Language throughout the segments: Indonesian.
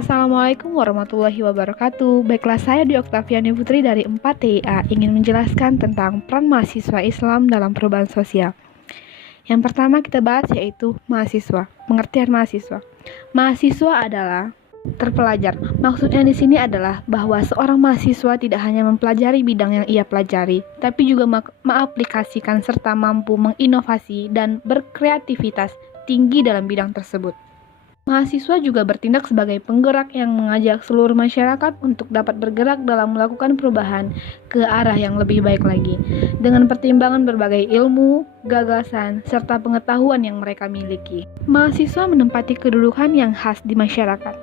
Assalamualaikum warahmatullahi wabarakatuh. Baiklah, saya Dwi Oktaviani Putri dari 4TIA ingin menjelaskan tentang peran mahasiswa Islam dalam perubahan sosial. Yang pertama kita bahas yaitu mahasiswa. Pengertian mahasiswa. Mahasiswa adalah terpelajar. Maksudnya di sini adalah bahwa seorang mahasiswa tidak hanya mempelajari bidang yang ia pelajari, tapi juga mengaplikasikan serta mampu menginovasi dan berkreativitas tinggi dalam bidang tersebut. Mahasiswa juga bertindak sebagai penggerak yang mengajak seluruh masyarakat untuk dapat bergerak dalam melakukan perubahan ke arah yang lebih baik lagi, dengan pertimbangan berbagai ilmu, gagasan, serta pengetahuan yang mereka miliki. Mahasiswa menempati kedudukan yang khas di masyarakat.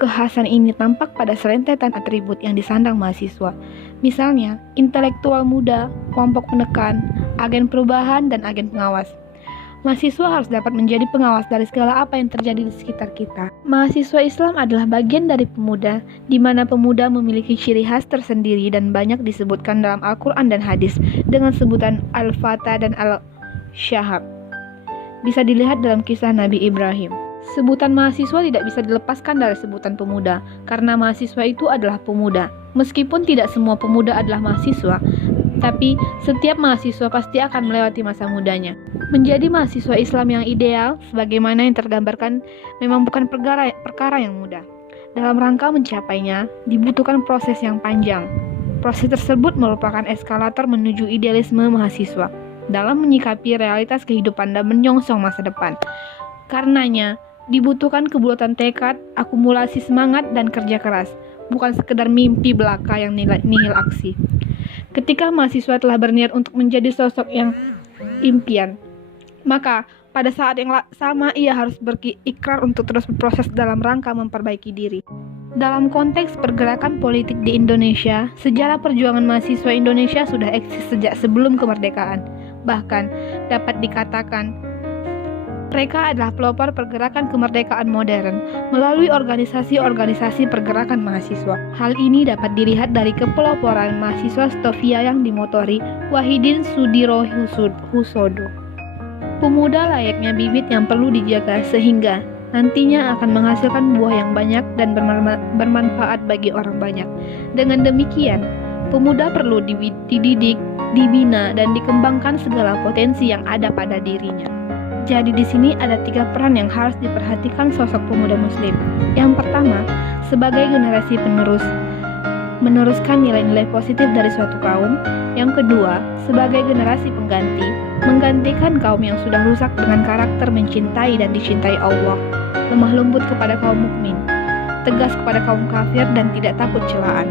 Kekhasan ini tampak pada serentetan atribut yang disandang mahasiswa, misalnya intelektual muda, kelompok penekan, agen perubahan, dan agen pengawas. Mahasiswa harus dapat menjadi pengawas dari segala apa yang terjadi di sekitar kita. Mahasiswa Islam adalah bagian dari pemuda, di mana pemuda memiliki ciri khas tersendiri dan banyak disebutkan dalam Al-Quran dan hadis dengan sebutan Al-Fata dan Al-Syahab. Bisa dilihat dalam kisah Nabi Ibrahim. Sebutan mahasiswa tidak bisa dilepaskan dari sebutan pemuda, karena mahasiswa itu adalah pemuda. Meskipun tidak semua pemuda adalah mahasiswa, tapi setiap mahasiswa pasti akan melewati masa mudanya. Menjadi mahasiswa Islam yang ideal, sebagaimana yang tergambarkan, memang bukan perkara yang mudah. Dalam rangka mencapainya, dibutuhkan proses yang panjang. Proses tersebut merupakan eskalator menuju idealisme mahasiswa dalam menyikapi realitas kehidupan dan menyongsong masa depan. Karenanya, dibutuhkan kebulatan tekad, akumulasi semangat, dan kerja keras, bukan sekedar mimpi belaka yang nihil aksi. Ketika mahasiswa telah berniat untuk menjadi sosok yang impian, maka pada saat yang sama ia harus berikrar untuk terus berproses dalam rangka memperbaiki diri. Dalam konteks pergerakan politik di Indonesia, sejarah perjuangan mahasiswa Indonesia sudah eksis sejak sebelum kemerdekaan. Bahkan dapat dikatakan mereka adalah pelopor pergerakan kemerdekaan modern melalui organisasi-organisasi pergerakan mahasiswa. Hal ini dapat dilihat dari kepeloporan mahasiswa Stovia yang dimotori Wahidin Sudirohusodo. Pemuda layaknya bibit yang perlu dijaga sehingga nantinya akan menghasilkan buah yang banyak dan bermanfaat bagi orang banyak. Dengan demikian, pemuda perlu dididik, dibina, dan dikembangkan segala potensi yang ada pada dirinya. Jadi di sini ada 3 peran yang harus diperhatikan sosok pemuda muslim. Yang pertama, sebagai generasi penerus, meneruskan nilai-nilai positif dari suatu kaum. Yang kedua, sebagai generasi pengganti, menggantikan kaum yang sudah rusak dengan karakter mencintai dan dicintai Allah, lemah lembut kepada kaum mukmin, tegas kepada kaum kafir dan tidak takut celaan.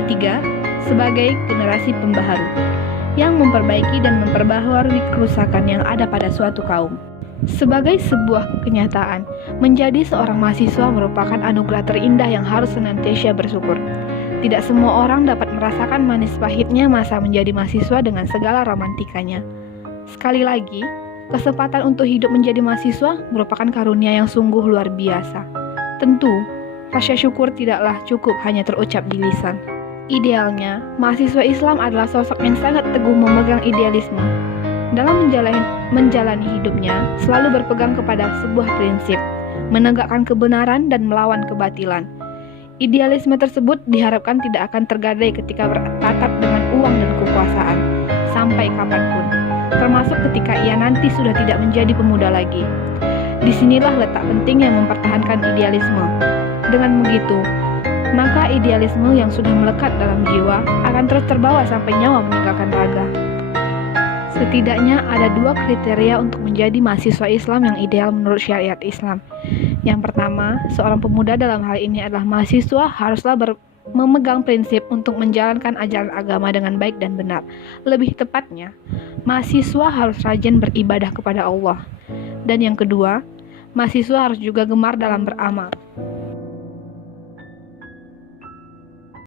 Ketiga, sebagai generasi pembaharu, yang memperbaiki dan memperbaharui kerusakan yang ada pada suatu kaum. Sebagai sebuah kenyataan, menjadi seorang mahasiswa merupakan anugerah terindah yang harus senantiasa bersyukur. Tidak semua orang dapat merasakan manis pahitnya masa menjadi mahasiswa dengan segala romantikanya. Sekali lagi, kesempatan untuk hidup menjadi mahasiswa merupakan karunia yang sungguh luar biasa. Tentu, rasa syukur tidaklah cukup hanya terucap di lisan. Idealnya, mahasiswa Islam adalah sosok yang sangat teguh memegang idealisme. Dalam menjalani hidupnya, selalu berpegang kepada sebuah prinsip, menegakkan kebenaran dan melawan kebatilan. Idealisme tersebut diharapkan tidak akan tergadai ketika bertatap dengan uang dan kekuasaan, sampai kapanpun, termasuk ketika ia nanti sudah tidak menjadi pemuda lagi. Disinilah letak pentingnya mempertahankan idealisme. Dengan begitu, maka idealisme yang sudah melekat dalam jiwa akan terus terbawa sampai nyawa meninggalkan raga. Setidaknya ada 2 kriteria untuk menjadi mahasiswa Islam yang ideal menurut syariat Islam. Yang pertama, seorang pemuda dalam hal ini adalah mahasiswa haruslah memegang prinsip untuk menjalankan ajaran agama dengan baik dan benar. Lebih tepatnya, mahasiswa harus rajin beribadah kepada Allah. Dan yang kedua, mahasiswa harus juga gemar dalam beramal.